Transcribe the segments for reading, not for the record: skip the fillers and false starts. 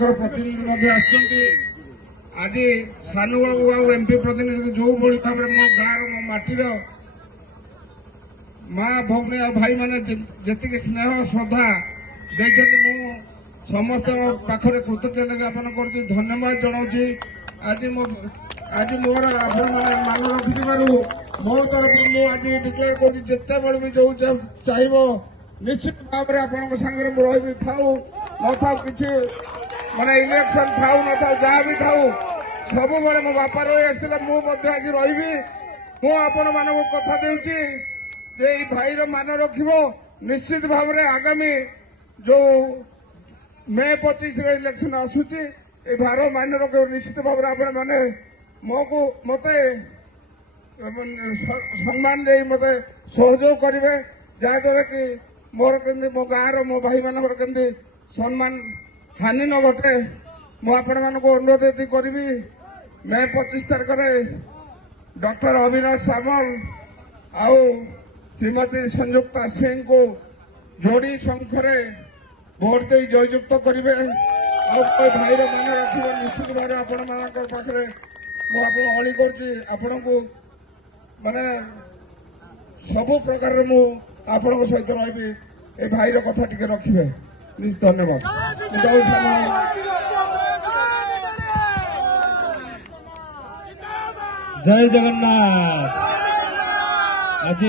प्रतिनिधि आज सानू बाबू एमपी प्रतिनिधि जो भाव में मो गाँव मो माटीर माँ भौणी भाई मैंने जी स्नेह श्रद्धा देखते समस्त पाखे कृतज्ञता ज्ञापन कर धन्यवाद जनाऊँ। आज मोर आप मान रखिथार मो तरफ आज डिक्लेयर कर जिते बड़े भी जो चाहब निश्चित भाव में आपण सागर रही था न था कि माने इलेक्शन था न था जहाँ भी था सब बड़े मो बापा रही आसला मुझे आज रही मुझे मान कथा दूची जे भाईर मान रख निश्चित भाव में आगामी जो मे 25 इलेक्शन आसूची ए भार मान रख निश्चित भाव में आपण मैंने मत सम्मान दे मत सहयोग करेंगे जहाद्वारा कि मोर केमती मो गाँव मो भाई मान केमती सम्मान हानि न घटे मुझे अनुरोध ये करी मे 25 तारीख डॉक्टर अविनाश सामल आउ श्रीमती संयुक्ता सिंह को जोड़ी संख्या भोट दे जययुक्त करेंगे भाईर मान रखा निश्चित भाव आपण मान पाखे मुझे अली कर माने सबु प्रकार आपण सहित रही ए भाईर कथा टिके रखिए। धन्यवाद। जय जगन्नाथ। आज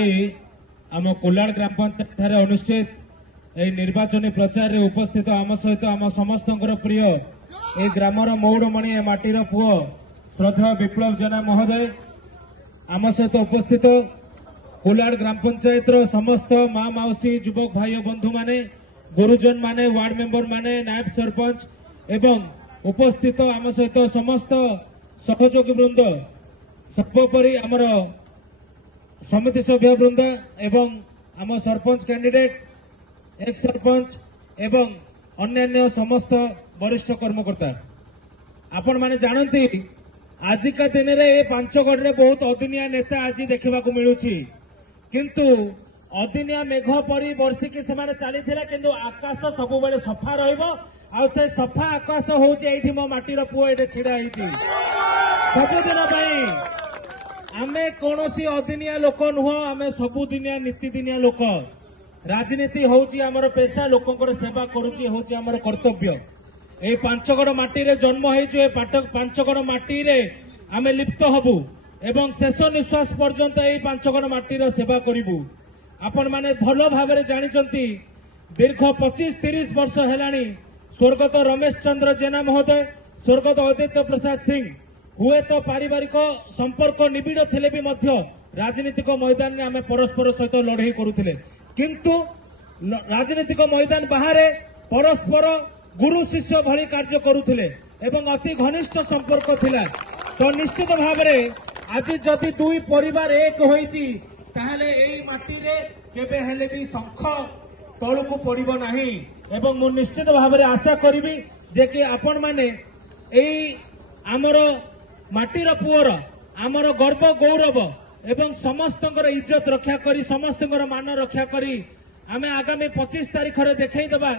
आम कोलाड़ ग्राम पंचायत अनुष्ठित निर्वाचन प्रचार रे उपस्थित आम सहित आम समस्त प्रिय ए ग्रामर मौड़मणि ए माटीर पुओ श्रद्धा विप्लव जेना महोदय आम सहित उपस्थित कोलाड़ ग्राम पंचायत समस्त माँ मौसी युवक भाई बंधु माने गुरुजन माने वार्ड मेंबर माने नायब सरपंच एवं उपस्थित आम सहित समस्त सहयोगी वृंद सर्वोपरि आमर समिति सभ्य वृंद एवं आम सरपंच कैंडिडेट एक्स सरपंच एवं अन्य समस्त वरिष्ठ कर्मकर्ता आपण माने जानती आजिका दिन में ये पांचगढ़ में बहुत अदिनिया नेता आज देखा मिलूची किंतु अदिनिया मेघ परी बर्षिकी से चली किंतु आकाश सब बेले सफा से सफा आकाश होती मो माटीर पुओ ये छिड़ा सबुदिन आमे कौन अदिनिया लोक नुह आमे सबुदिनिया नीतिदिनिया लोक राजनीति होची आमर पेशा लोकंकर सेवा करुची होची आमर कर्तव्य। ए पांचगढ़ माटी रे जन्म होइछु ए पांचगढ़ माटी रे आमे लिप्त हबु एवं शेष निश्वास पर्यंत ए पांचगढ़ माटीर सेवा करिबु। आपण माने भलो भाबरे जानिचंती दीर्घ 25-30 वर्ष हेलानी स्वर्गत रमेश चंद्र जेना महोदय स्वर्गत आदित्य प्रसाद सिंह हुए तो पारिवारिक संपर्क निबिड़ थिले भी मध्य राजनीतिक मैदान में आमे परस्पर सहित लड़ाई करुथिले किंतु राजनीतिक मैदान बाहर परस्पर गुरु शिष्य भली कार्य करुथिले एवं अति घनिष्ठ संपर्क थिला। तो निश्चित भाव में आज जदि दुई परिवार एक होईची ताहले एई माटी रे केबे हेले भी शंख तळुकु पड़िबो नाही एवं मु निश्चित भाव में आशा करिबी जे कि आपण माने एई आमर माटीर पुओर आमर गर्व गौरव एवं समस्तंकर इज्जत रक्षा करी समस्तंकर मान रक्षा करी आमे आगामी 25 तारीख रे देखै देबा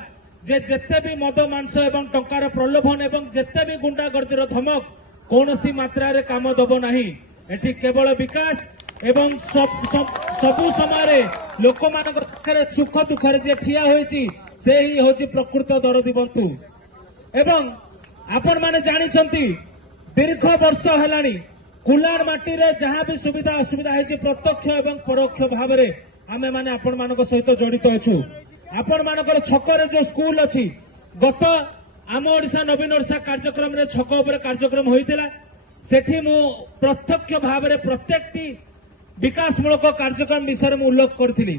जे जेते भी मद मांस एवं टंकार प्रलोभन एवं जेते भी गुंडागर्दीर धमक कौनसी मात्रा रे काम दब नाही। एठी केवल विकास एवं सबु समय लोक मानक सुख दुखरे जे ठिया होईची से ही होची प्रकृत दरदी बंधु एवं आपण माने जानिछंती दीर्घ वर्ष हेलानी कोलाड़ माटी रे जहाँ भी सुविधा असुविधा है प्रत्यक्ष एवं परोक्ष भाव में आमे माने आपण मानक सहित जड़ित अच्छु। आपण मानकर छकरे जो स्कूल अच्छी गत आम ओडिशा नवीन ओडिशा कार्यक्रम रे छक उपर कार्यक्रम होइतिला सेठी मु प्रत्यक्ष भाव में प्रत्येक विकासमूलक कार्यक्रम विषय में उल्लेख करथिली।